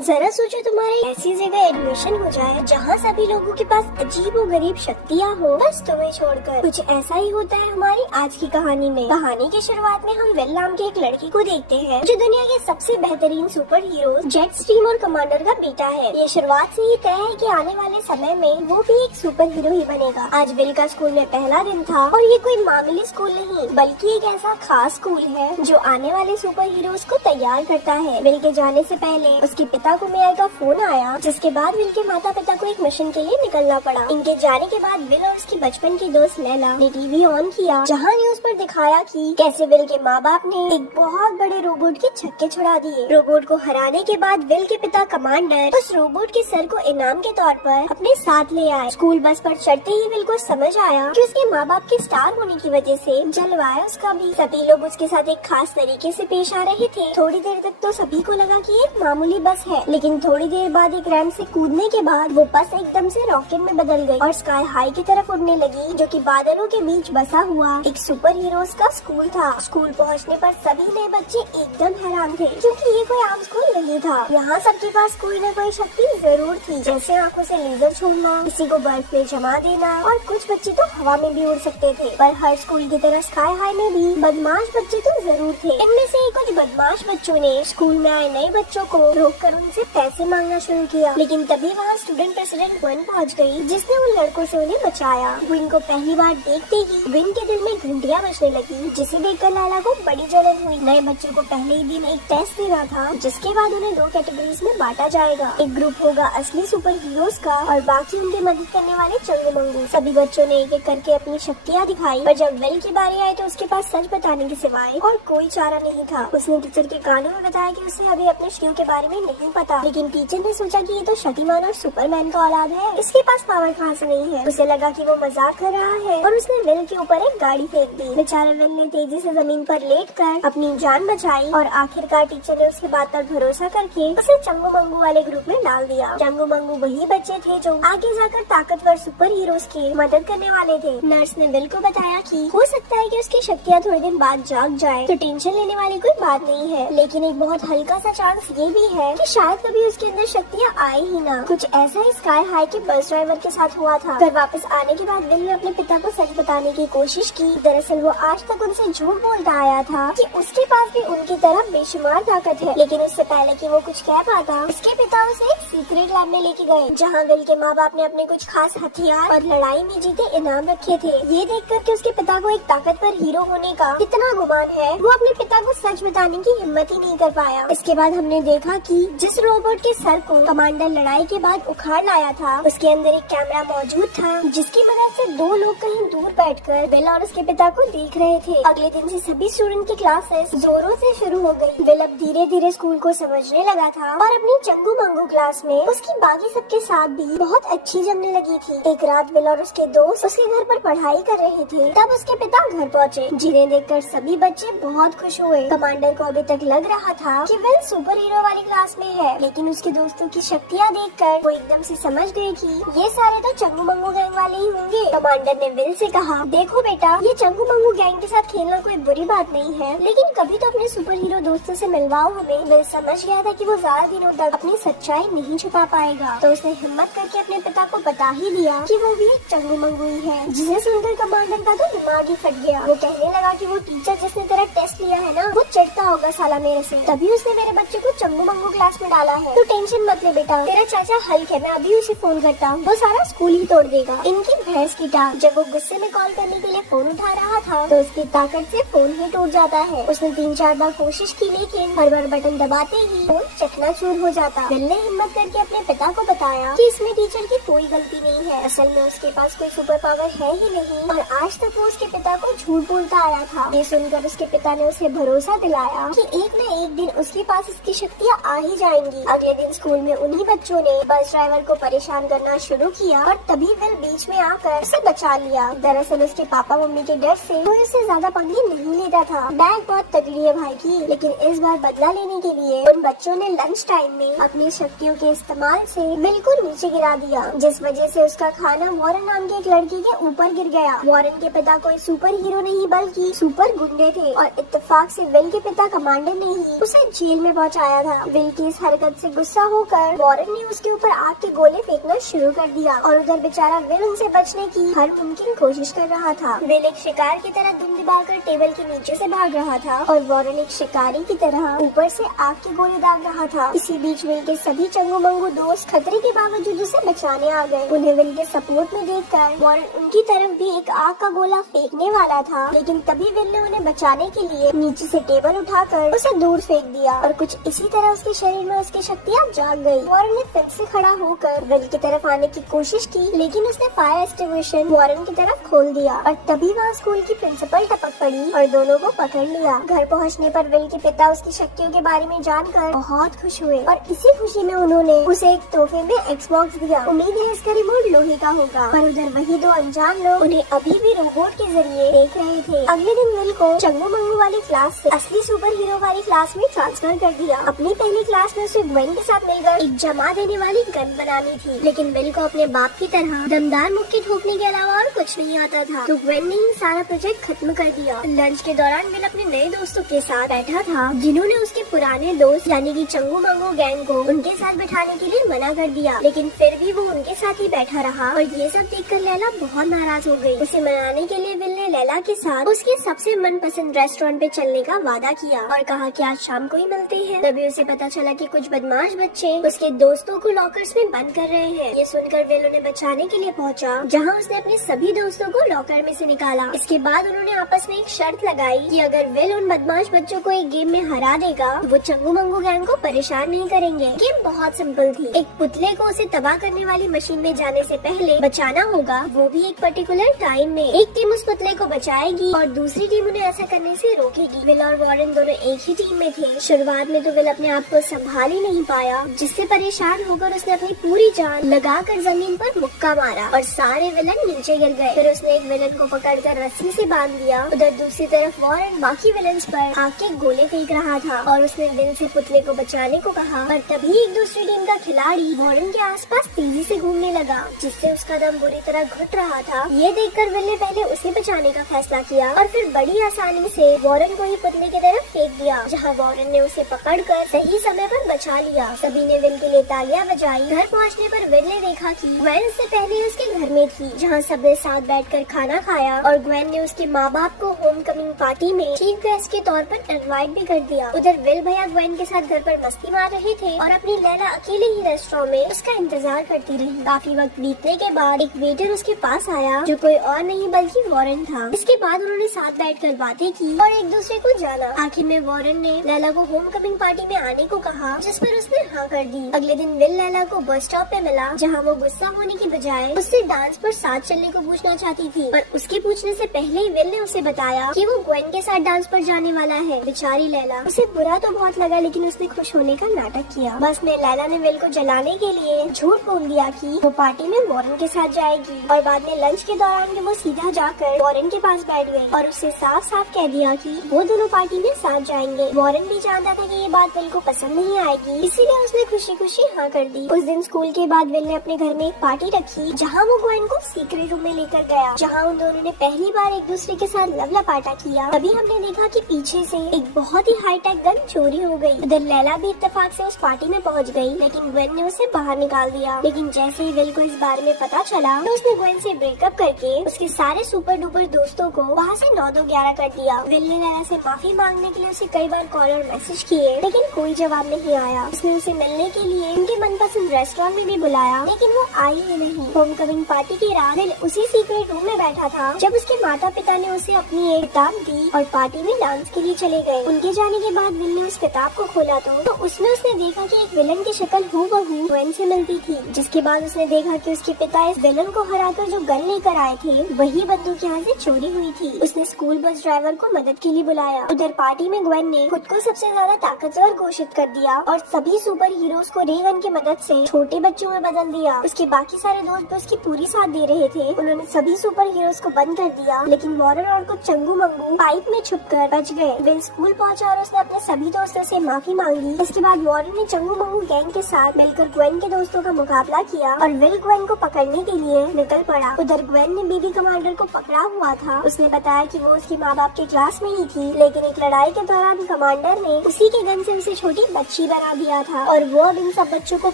जरा सोचो तुम्हारे ऐसी जगह एडमिशन हो जाए जहाँ सभी लोगों के पास अजीब और गरीब शक्तियाँ हो, बस तुम्हें छोड़कर। कुछ ऐसा ही होता है हमारी आज की कहानी में। कहानी की शुरुआत में हम विल नाम के एक लड़के को देखते हैं जो दुनिया के सबसे बेहतरीन सुपर हीरो जेट स्ट्रीम और कमांडर का बेटा है। ये शुरुआत से ही तय है कि आने वाले समय में वो भी एक सुपर हीरो ही बनेगा। आज विल का स्कूल में पहला दिन था और ये कोई मामूली स्कूल नहीं बल्कि एक ऐसा खास स्कूल है जो आने वाले सुपर हीरोज को तैयार करता है। विल के जाने से पहले उसके पिता को मेयर का फोन आया, जिसके बाद विल के माता पिता को एक मिशन के लिए निकलना पड़ा। इनके जाने के बाद विल और उसकी बचपन की दोस्त लैला ने टीवी ऑन किया, जहां न्यूज पर दिखाया कि कैसे विल के माँ बाप ने एक बहुत बड़े रोबोट के छक्के छुड़ा दिए। रोबोट को हराने के बाद विल के पिता कमांडर उस रोबोट के सर को इनाम के तौर पर अपने साथ ले आए। स्कूल बस पर चढ़ते ही विल को समझ आया कि उसके माँ बाप के स्टार होने की वजह से जलवाया उसका भी। सभी लोग उसके साथ एक खास तरीके से पेश आ रहे थे। थोड़ी देर तक तो सभी को लगा कि एक मामूली बस है, लेकिन थोड़ी देर बाद एक रैंप से कूदने के बाद वो बस एकदम से रॉकेट में बदल गई और स्काई हाई की तरफ उड़ने लगी, जो कि बादलों के बीच बसा हुआ एक सुपर हीरोज का स्कूल था। स्कूल पहुंचने पर सभी नए बच्चे एकदम हैरान थे, क्योंकि ये कोई आम स्कूल नहीं था। यहाँ सबके पास कोई न कोई शक्ति जरूर थी, जैसे आंखों से लेजर छोड़ना, किसी को बर्फ में जमा देना, और कुछ बच्चे तो हवा में भी उड़ सकते थे। पर हर स्कूल की तरह स्काई हाई में भी बदमाश बच्चे तो जरूर थे। इनमें से कुछ बदमाश बच्चों ने स्कूल में आए नए बच्चों को रोककर उनसे पैसे मांगना शुरू किया, लेकिन तभी वहाँ स्टूडेंट प्रेसिडेंट विन पहुँच गई, जिसने उन लड़कों से उन्हें बचाया। विन को पहली बार देखते ही विन के दिल में घंटियां बजने लगी, जिसे देखकर लैला को बड़ी जलन हुई। नए बच्चों को पहले ही दिन एक टेस्ट देना था, जिसके बाद उन्हें दो कैटेगरीज में बांटा जाएगा। एक ग्रुप होगा असली सुपर हीरोज का और बाकी उनकी मदद करने वाले चंगू मंगू। सभी बच्चों ने एक एक करके अपनी शक्तियाँ दिखाई, पर जब विल की बारी आई तो उसके पास सच बताने के सिवाय और कोई चारा नहीं था। उसने टीचर के कानों में बताया कि उसे अभी अपने शिव के बारे में नहीं पता, लेकिन टीचर ने सोचा कि ये तो शक्तिमान और सुपरमैन का औलाद है, इसके पास पावर कहाँ से नहीं है। उसे लगा कि वो मजाक कर रहा है और उसने विल के ऊपर एक गाड़ी फेंक दी। बेचारा विल ने तेजी से जमीन पर लेटकर अपनी जान बचाई और आखिरकार टीचर ने उसकी बात पर भरोसा करके उसे चंगू मंगू वाले ग्रुप में डाल दिया। चंगू मंगू वही बच्चे थे जो आगे जाकर ताकतवर सुपर हीरोज की मदद करने वाले थे। नर्स ने विल को बताया कि हो सकता है कि उसकी शक्तियाँ थोड़े दिन बाद जाग जाए, तो टेंशन लेने वाली कोई बात नहीं है, लेकिन एक बहुत हल्का सा चांस ये भी है कि शायद कभी उसके अंदर शक्तियाँ आए ही ना। कुछ ऐसा ही स्काई हाई के बस ड्राइवर के साथ हुआ था। घर वापस आने के बाद विल ने अपने पिता को सच बताने की कोशिश की। दरअसल वो आज तक उनसे झूठ बोलता आया था कि उसके पास भी उनकी तरह बेशुमार ताकत है, लेकिन उससे पहले कि वो कुछ कह पाता, उसके पिता उसे एक सीक्रेट लैब में लेके गए, जहाँ विल के माँ बाप ने अपने कुछ खास हथियार और लड़ाई में जीते इनाम रखे थे। ये देखकर कि उसके पिता को एक ताकतवर हीरो होने का कितना गुमान है, वो अपने पिता को सच बताने की हिम्मत ही नहीं कर पाया। इसके बाद हमने देखा कि जिस रोबोट के सर को कमांडर लड़ाई के बाद उखाड़ लाया था, उसके अंदर एक कैमरा मौजूद था, जिसकी मदद से दो लोग कहीं दूर बैठकर विल और उसके पिता को देख रहे थे। अगले दिन से सभी स्टूडेंट की क्लासेस जोरों से शुरू हो गई। विल अब धीरे धीरे स्कूल को समझने लगा था और अपनी चंगू मंगू क्लास में उसकी बाकी सबके साथ भी बहुत अच्छी जमने लगी थी। एक रात विल और उसके दोस्त उसके घर पर पढ़ाई कर रहे थे, तब उसके पिता घर पहुँचे, जिन्हें देखकर सभी बच्चे बहुत खुश हुए। कमांडर को अभी तक लग रहा था कि विल सुपर हीरो वाली क्लास में है, लेकिन उसके दोस्तों की शक्तियाँ देखकर वो एकदम से समझ गए कि ये सारे तो चंगू मंगू गैंग वाले ही होंगे। कमांडर ने विल से कहा, देखो बेटा, ये चंगू मंगू गैंग के साथ खेलना कोई बुरी बात नहीं है, लेकिन कभी तो अपने सुपर हीरो दोस्तों से मिलवाओ हमें। विल समझ गया था कि वो ज्यादा दिनों तक अपनी सच्चाई नहीं छुपा पाएगा, तो उसने हिम्मत करके अपने पिता को बता ही दिया कि वो भी एक चंगू मंगू ही है, जिसे सुनकर कमांडर का तो दिमाग ही फट गया। वो कहने लगा कि वो टीचर जिसने तेरा टेस्ट लिया है ना, वो चिढ़ता होगा साला मेरे से, तभी उसने मेरे बच्चे को चंगू मंगू क्लास में डाला है। तो टेंशन मत ले बेटा, तेरा चाचा हल्क है, मैं अभी उसे फोन करता हूँ, वो सारा स्कूल ही तोड़ देगा। इनकी भैंस की टांग। जब वो गुस्से में कॉल करने के लिए फोन उठा रहा था, तो उसकी ताकत से फोन ही टूट जाता है। उसने 3-4 बार कोशिश की, लेकिन हर बार बटन दबाते ही फोन चकनाचूर हो जाता। विल ने हिम्मत करके अपने पिता को बताया कि इसमें टीचर की कोई गलती नहीं है, असल में उसके पास कोई सुपर पावर है ही नहीं, और आज तक वो उसके पिता को झूठ बोलता आया था। ये सुनकर उसके पिता ने उसे भरोसा दिलाया कि एक न एक दिन उसके पास इसकी शक्तियाँ आ ही जाएंगी। अगले दिन स्कूल में उन्हीं बच्चों ने बस ड्राइवर को परेशान करना शुरू किया और तभी विल बीच में आकर उसे बचा लिया। दरअसल उसके पापा मम्मी के डर से वो उससे ज्यादा पंगे नहीं लेता था। बैग बहुत तगड़ी है भाई की, लेकिन इस बार बदला लेने के लिए उन बच्चों ने लंच टाइम में अपनी शक्तियों के इस्तेमाल से विल को नीचे गिरा दिया, जिस वजह से उसका खाना वॉरेन नाम के एक लड़के के ऊपर गिर गया। वॉरेन के पिता कोई सुपर हीरो नहीं बल्कि सुपर गुंडे थे, और इत्तेफाक से विल के पिता कमांडर ने ही उसे जेल में पहुंचाया था। विल की इस हरकत से गुस्सा होकर वॉरेन ने उसके ऊपर आग के गोले फेंकना शुरू कर दिया और उधर बेचारा विल उनसे बचने की हर मुमकिन कोशिश कर रहा था। विल एक शिकार की तरह दुम दबाकर टेबल के नीचे से भाग रहा था और वॉरेन एक शिकारी की तरह ऊपर से आग के गोले दाग रहा था। इसी बीच विल के सभी चंगू मंगू दोस्त खतरे के बावजूद उसे बचाने आ गए। उन्हें विल के सपोर्ट में देखकर वॉरेन उनकी तरफ भी एक आग का गोला फेंकने वाला था, लेकिन तभी विल ने उन्हें बचाने के लिए नीचे से टेबल उठाकर उसे दूर फेंक दिया और कुछ इसी तरह उसके शरीर में उसकी शक्तियाँ जाग गयी। वॉरेन ने फिर से खड़ा होकर विल की तरफ आने की कोशिश की, लेकिन उसने फायर एक्सटिंग्विशर वॉरेन की तरफ खोल दिया और तभी वहाँ स्कूल की प्रिंसिपल टपक पड़ी और दोनों को पकड़ लिया। घर पहुँचने पर विल के पिता उसकी शक्तियों के बारे में जानकर बहुत खुश हुए और इसी खुशी में उन्होंने उसे एक तोहफे में एक्सबॉक्स दिया। उम्मीद है इसका रिमोट लोहे का होगा, पर उधर वही दो अनजान लोग उन्हें अभी भी रोबोट के जरिए देख रहे थे। अगले दिन विल को चंगू मंगू वाली क्लास से असली सुपर हीरो वाली क्लास में ट्रांसफर कर दिया। अपनी पहली क्लास में उसे ग्वेन के साथ मिलकर एक जमा देने वाली गन बनानी थी, लेकिन विल को अपने बाप की तरह दमदार मुक्के ठोकने के अलावा और कुछ नहीं आता था, तो ग्वेन ने ही सारा प्रोजेक्ट खत्म कर दिया। लंच के दौरान विल अपने नए दोस्तों के साथ बैठा था, जिन्होंने उसके पुराने दोस्त यानी कि चंगू मंगू गैंग को उनके साथ बैठाने के लिए मना कर दिया, लेकिन फिर भी वो उनके साथ ही बैठा रहा और ये सब देखकर लैला बहुत नाराज हो गई। उसे मनाने के लिए विल ने लैला के साथ उसके सबसे मनपसंद रेस्टोरेंट पे चलने का वादा किया और कहा कि आज शाम को ही मिलते हैं। तभी उसे पता चला कि कुछ बदमाश बच्चे उसके दोस्तों को लॉकर्स में बंद कर रहे हैं। ये सुनकर विल उन्हें बचाने के लिए पहुंचा, जहां उसने अपने सभी दोस्तों को लॉकर में से निकाला। इसके बाद उन्होंने आपस में एक शर्त लगाई कि अगर विल उन बदमाश बच्चों को एक गेम में हरा देगा तो वो चंगू मंगू गैंग को परेशान नहीं करेंगे। गेम बहुत सिंपल थी, एक पुतले को उसे तबाह करने वाली मशीन में जाने से पहले बचाना होगा, वो भी एक पर्टिकुलर टाइम में। एक टीम उस पुतले को बचाएगी और दूसरी टीम उन्हें ऐसा करने से रोकेगी। विल और वॉरेन दोनों एक ही टीम में थे। शुरुआत में तो विल अपने आप को संभाल ही नहीं पाया, जिससे परेशान होकर उसने अपनी पूरी जान लगाकर जमीन पर मुक्का मारा और सारे विलन नीचे गिर गए। फिर उसने एक विलन को पकड़कर रस्सी से बांध दिया। उधर दूसरी तरफ वॉरेन बाकी विलन्स पर आग के गोले फेंक रहा था और उसने विल से पुतले को बचाने को कहा, पर तभी एक दूसरी टीम का खिलाड़ी वॉरेन के आसपास तेजी से घूमने लगा, जिससे उसका दम बुरी तरह घुट रहा था। ये देखकर विल ने पहले उसे बचाने का फैसला किया और फिर बड़ी आसानी से वॉरेन को ही पुतले की तरफ फेंक दिया, जहाँ वॉरेन ने उसे पकड़कर सही समय पर बचा लिया। सभी ने विल के लिए तालियां बजाई। घर पहुँचने पर विल ने देखा कि ग्वेन उससे पहले उसके घर में थी, जहाँ सबने साथ बैठकर खाना खाया और ग्वेन ने उसके माँ बाप को होम कमिंग पार्टी में चीफ गेस्ट के तौर पर इनवाइट भी कर दिया। उधर विल भैया ग्वेन के साथ घर पर मस्ती मार रहे थे और अपनी लैला अकेले ही रेस्टोरेंट में उसका इंतजार करती रही। काफी वक्त बीतने के बाद एक वेटर उसके पास आया, जो कोई और नहीं बल्कि वॉरेन था। इसके बाद उन्होंने साथ बैठकर बातें की और एक दूसरे को जाना। आखिर में वॉरेन ने लैला को होम कमिंग पार्टी में आने को कहा, जिस पर उसने हाँ कर दी। अगले दिन विल लैला को बस स्टॉप पे मिला, जहाँ वो गुस्सा होने की बजाय उससे डांस पर साथ चलने को पूछना चाहती थी, पर उसके पूछने से पहले ही विल ने उसे बताया कि वो ग्वेन के साथ डांस पर जाने वाला है। बेचारी लैला, उसे बुरा तो बहुत लगा, लेकिन उसने खुश होने का नाटक किया। बस में लैला ने विल को जलाने के लिए झूठ बोल दिया कि वो पार्टी में वॉरेन के साथ जाएगी और बाद में लंच के दौरान वो सीधा जाकर वॉरेन के पास बैठ गई और उससे साफ साफ कह दिया कि वो दोनों पार्टी में साथ जाएंगे। वॉरेन भी जानता था कि ये बात विल को पसंद नहीं आएगी, इसीलिए उसने खुशी खुशी हाँ कर दी। उस दिन स्कूल के बाद विल ने अपने घर में एक पार्टी रखी, जहाँ वो ग्वेन को सीक्रेट रूम में लेकर गया, जहाँ उन दोनों ने पहली बार एक दूसरे के साथ लवलपाटा किया। तभी हमने देखा कि पीछे से एक बहुत ही हाईटेक गन चोरी हो गई। उधर लैला भी इत्तेफाक से उस पार्टी में पहुंच गई, लेकिन ग्वेन ने उसे बाहर निकाल दिया। लेकिन जैसे ही विल को इस बारे में पता चला तो उसने ग्वेन से ब्रेकअप करके उसके सारे सुपर डुपर दोस्तों को वहाँ से 9-2-11 कर दिया। विल ने लैला से माफी मांगने के लिए उसे कई बार कॉल और मैसेज किए, लेकिन कोई जवाब नहीं आया। उसने उसे मिलने के लिए उनके मनपसंद रेस्टोरेंट में भी बुलाया, लेकिन वो आई ही नहीं। होम कमिंग पार्टी की रात विल उसी सीक्रेट रूम में बैठा था, जब उसके माता पिता ने उसे अपनी एक किताब दी और पार्टी में डांस के लिए चले गए। उनके जाने के बाद विल ने उस किताब को खोला तो उसमें उसने देखा कि एक विलन की शक्ल हूबहू ग्वेन से मिलती थी। जिसके बाद उसने देखा कि उसके पिता इस विलन को हराकर जो गन लेकर आए थे वही बंदूक यहाँ से चोरी हुई थी। उसने स्कूल बस ड्राइवर को मदद के लिए बुलाया। उधर पार्टी में ग्वेन ने खुद को सबसे ज्यादा ताकतवर घोषित कर दिया और सभी सुपर हीरोज को रे गन की मदद से ने छोटे बच्चों में बदल दिया। उसके बाकी सारे दोस्त भी उसकी पूरी साथ दे रहे थे। उन्होंने सभी सुपर हीरोज को बंद कर दिया, लेकिन वॉरेन और कुछ चंगू मंगू पाइप में छुपकर बच गए। विल स्कूल पहुंचा और उसने अपने सभी दोस्तों से माफी मांगी। इसके बाद वॉरेन ने चंगू मंगू गैंग के साथ मिलकर ग्वेन के दोस्तों का मुकाबला किया और विल ग्वेन को पकड़ने के लिए निकल पड़ा। उधर ग्वेन ने बेबी कमांडर को पकड़ा हुआ था। उसने बताया कि वो उसके माँ बाप के क्लास में ही थी, लेकिन एक लड़ाई के दौरान कमांडर ने उसी के गन से उसे छोटी बच्ची बना दिया था और वो अब इन सब बच्चों को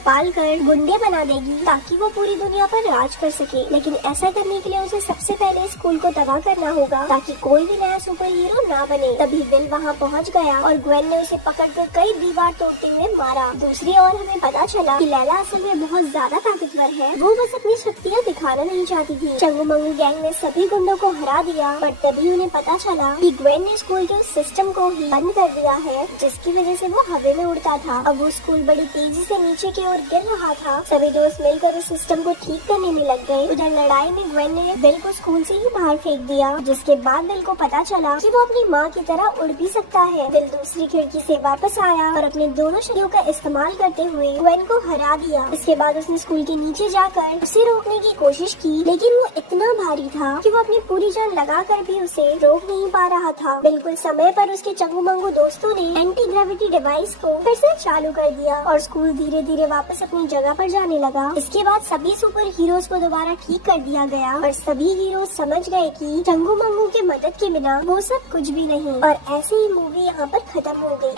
पाल कर गुंडे बना देगी ताकि वो पूरी दुनिया पर राज कर सके। लेकिन ऐसा करने के लिए उसे सबसे पहले स्कूल को तबाह करना होगा ताकि कोई भी नया सुपर हीरो ना बने। तभी विल वहाँ पहुँच गया और ग्वेन ने उसे पकड़कर कई दीवार तोड़ते हुए मारा। दूसरी ओर हमें पता चला कि लैला असल में बहुत ज्यादा ताकतवर है। वो बस अपनी शक्तियाँ दिखाना नहीं चाहती थी। चंगू मंगू गैंग ने सभी गुंडों को हरा दिया, पर तभी उन्हें पता चला कि ग्वेन ने स्कूल के उस सिस्टम को ही बंद कर दिया है जिसकी वजह से वो हवा में उड़ता था। अब वो स्कूल बड़ी तेजी से नीचे की ओर गिर रहा था। सभी दोस्त मिलकर उस सिस्टम को ठीक करने में लग गए। उधर लड़ाई में ग्वेन ने विल को स्कूल से ही बाहर फेंक दिया, जिसके बाद विल को पता चला कि वो अपनी माँ की तरह उड़ भी सकता है। विल दूसरी खिड़की से वापस आया और अपने दोनों शक्तियों का इस्तेमाल करते हुए ग्वेन को हरा दिया। इसके बाद उसने स्कूल के नीचे जाकर उसे रोकने की कोशिश की, लेकिन वो इतना भारी था कि वो अपनी पूरी जान लगाकर भी उसे रोक नहीं पा रहा था। बिल्कुल समय पर उसके चंगू मंगू दोस्तों ने एंटी ग्रेविटी डिवाइस को फिर से चालू कर दिया और स्कूल धीरे धीरे वापस अपनी जगह पर जाने लगा। इसके बाद सभी सुपर हीरोज को दोबारा ठीक कर दिया गया और सभी हीरोज समझ गए कि चंगू मंगू के मदद के बिना वो सब कुछ भी नहीं। और ऐसे ही मूवी यहाँ पर खत्म हो गई।